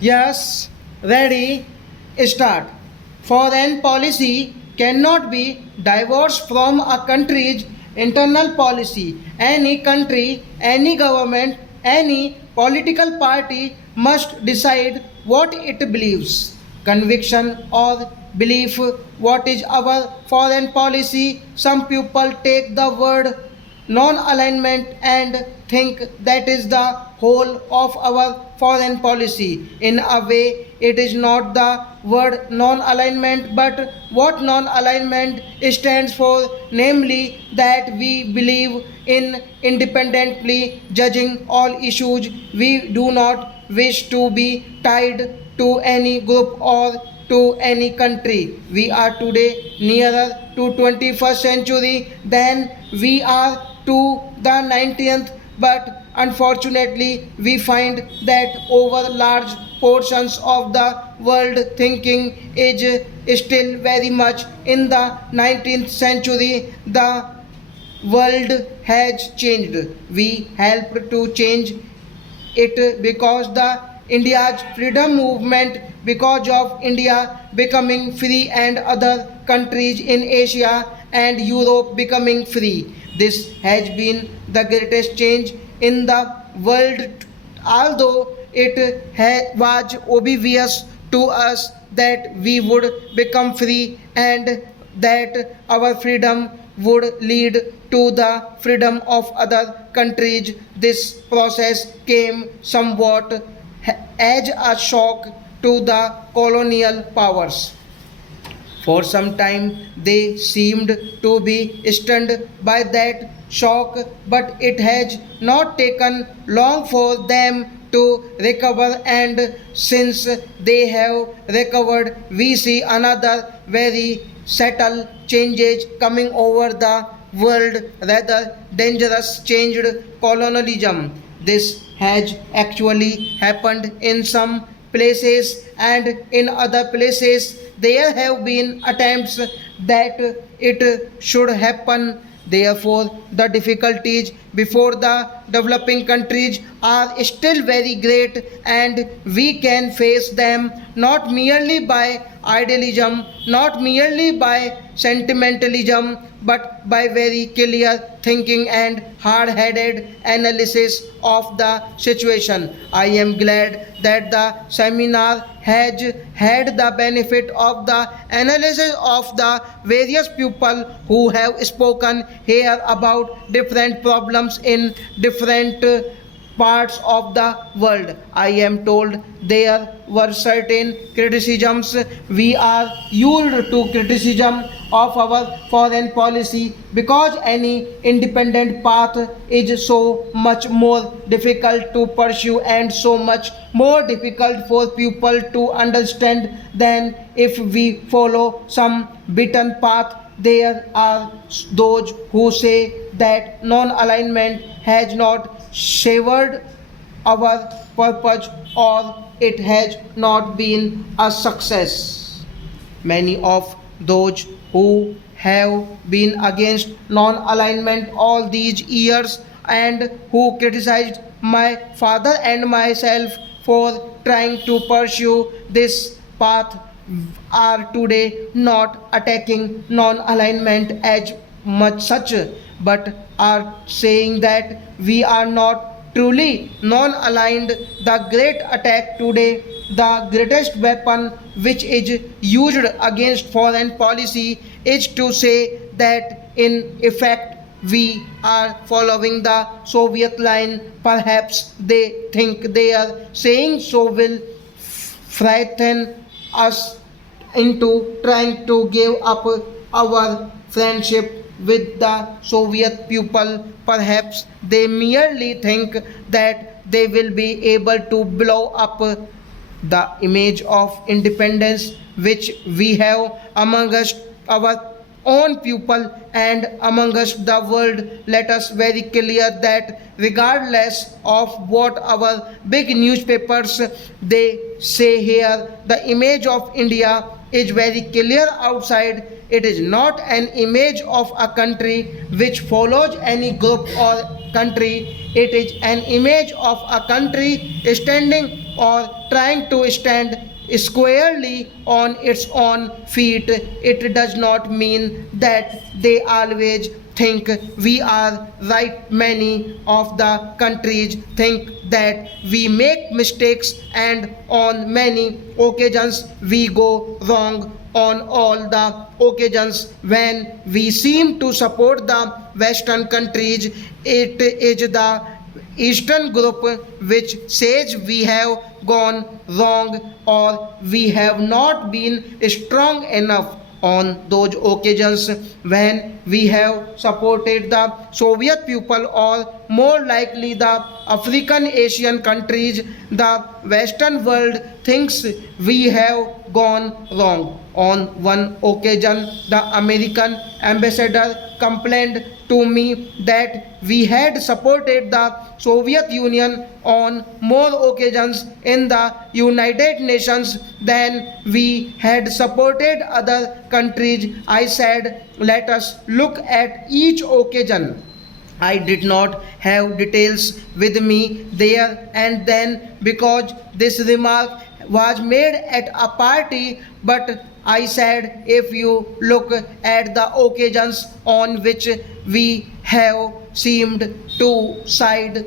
Yes, ready, start. Foreign policy cannot be divorced from a country's internal policy. Any country, any government, any political party must decide what it believes. Conviction or belief, what is our foreign policy? Some people take the word non-alignment and think that is the whole of our foreign policy. In a way, it is not the word non-alignment, but what non-alignment stands for, namely that we believe in independently judging all issues. We do not wish to be tied to any group or to any country. We are today nearer to 21st century than we are to the 19th, but unfortunately we find that over large portions of the world thinking is still very much in the 19th century. The world has changed. We helped to change it because the India's freedom movement, because of India becoming free and other countries in Asia and Europe becoming free. This has been the greatest change in the world, although it was obvious to us that we would become free and that our freedom would lead to the freedom of other countries. This process came somewhat as a shock to the colonial powers. For some time, they seemed to be stunned by that shock, but it has not taken long for them to recover, and since they have recovered, we see another very subtle changes coming over the world, rather dangerous changed colonialism. This has actually happened in some places, and in other places there have been attempts that it should happen. Therefore, the difficulties before the developing countries are still very great, and we can face them not merely by idealism, not merely by sentimentalism, but by very clear thinking and hard headed analysis of the situation. I am glad that the seminar has had the benefit of the analysis of the various people who have spoken here about different problems in different parts of the world. I am told there were certain criticisms. We are used to criticism of our foreign policy because any independent path is so much more difficult to pursue and so much more difficult for people to understand than if we follow some beaten path. There are those who say that non alignment has not severed our purpose or it has not been a success. Many of those who have been against non alignment all these years and who criticized my father and myself for trying to pursue this path are today not attacking non alignment as much such, but are saying that we are not truly non aligned. The great attack today, the greatest weapon which is used against foreign policy, is to say that in effect we are following the Soviet line. Perhaps they think they are saying so will frighten us into trying to give up our friendship with the Soviet people. Perhaps they merely think that they will be able to blow up the image of independence which we have among us, our own people and among us the world. Let us very clear that regardless of what our big newspapers they say here, the image of India is very clear outside. It is not an image of a country which follows any group or country. It is an image of a country standing or trying to stand squarely on its own feet, it does not mean that they always think we are right. Many of the countries think that we make mistakes, and on many occasions we go wrong. On all the occasions when we seem to support the Western countries, it is the Eastern group which says we have gone wrong or we have not been strong enough. On those occasions when we have supported the Soviet people, or more likely the African Asian countries, the Western world thinks we have gone wrong. On one occasion, the American ambassador complained to me that we had supported the Soviet Union on more occasions in the United Nations than we had supported other countries. I said, let us look at each occasion. I did not have details with me there and then because this remark was made at a party, but I said, if you look at the occasions on which we have seemed to side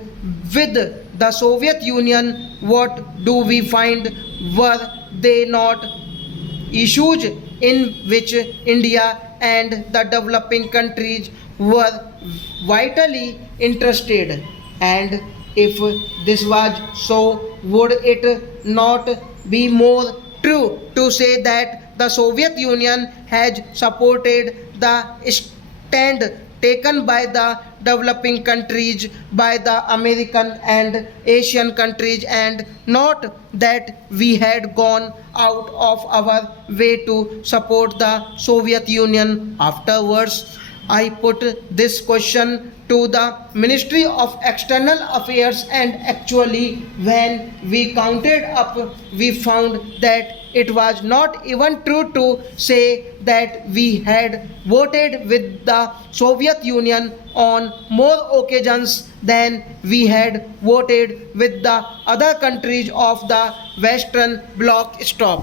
with the Soviet Union, what do we find? Were they not issues in which India and the developing countries were vitally interested? And if this was so, would it not be more true to say that the Soviet Union has supported the stand taken by the developing countries, by the American and Asian countries, and not that we had gone out of our way to support the Soviet Union afterwards? I put this question to the Ministry of External Affairs, and actually, when we counted up, we found that it was not even true to say that we had voted with the Soviet Union on more occasions than we had voted with the other countries of the Western Bloc. Stop.